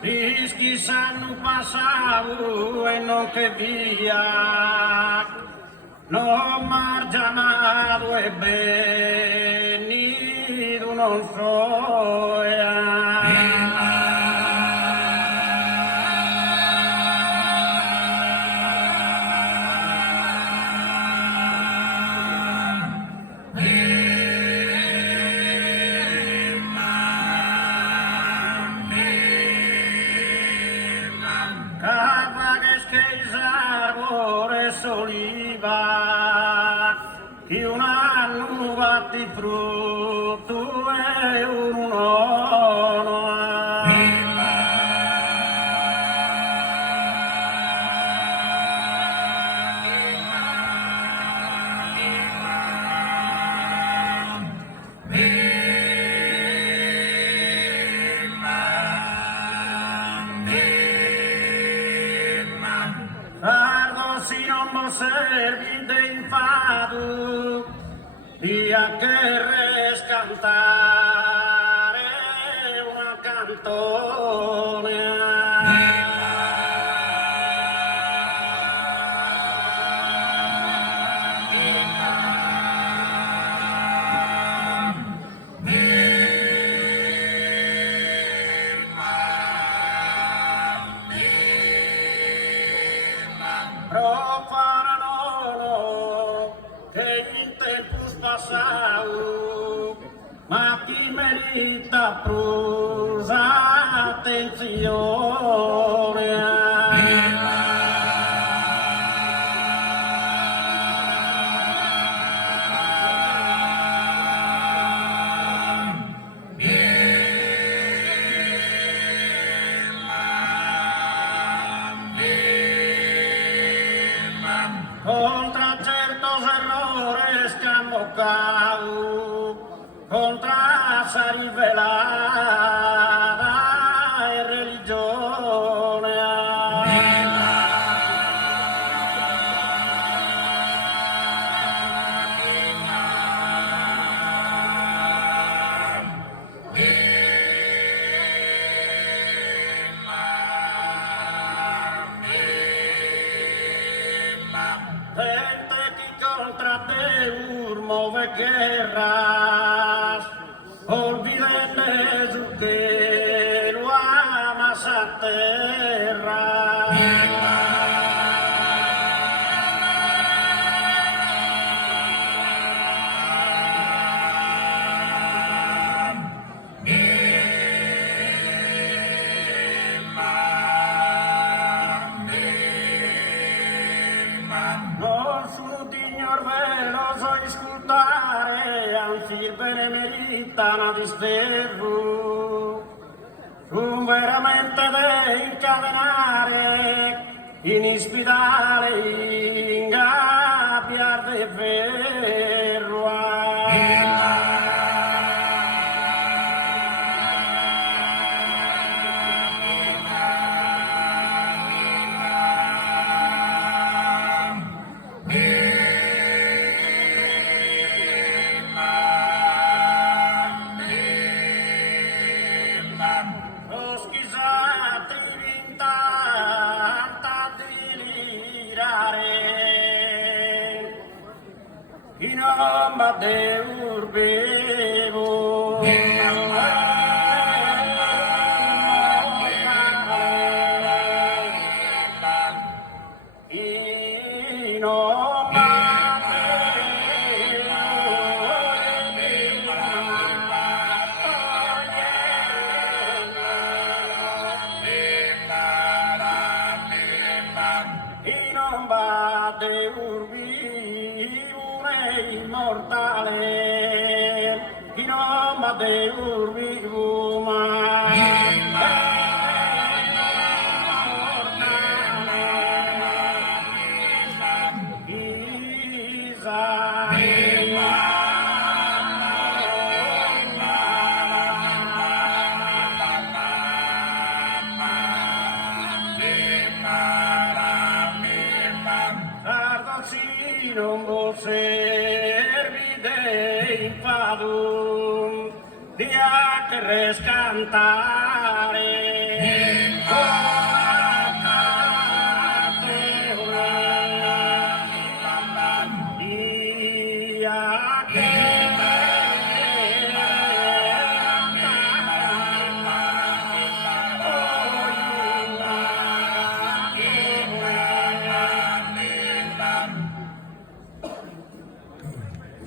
Rischi sanno passato e non che via, non margianato e beni tu non so. Soliva che un anno va di frutto e uno si non servi de infado via che rescantare una cantone ma chi merita prusa attenzione. Contra certos errores que han bocado, contra esa rivelada e religione. Gente que contra te muove guerras, olviden eso que lo amas a terra. Non sono digno velo so ascoltare, anzi bene meritano di sterro. Sono veramente da incatenare, in ospedale, in gabbia di ferro. In nome de urbevo in nome de urbevo immortale, in nome de urbium Isa adum, dia teres cantar.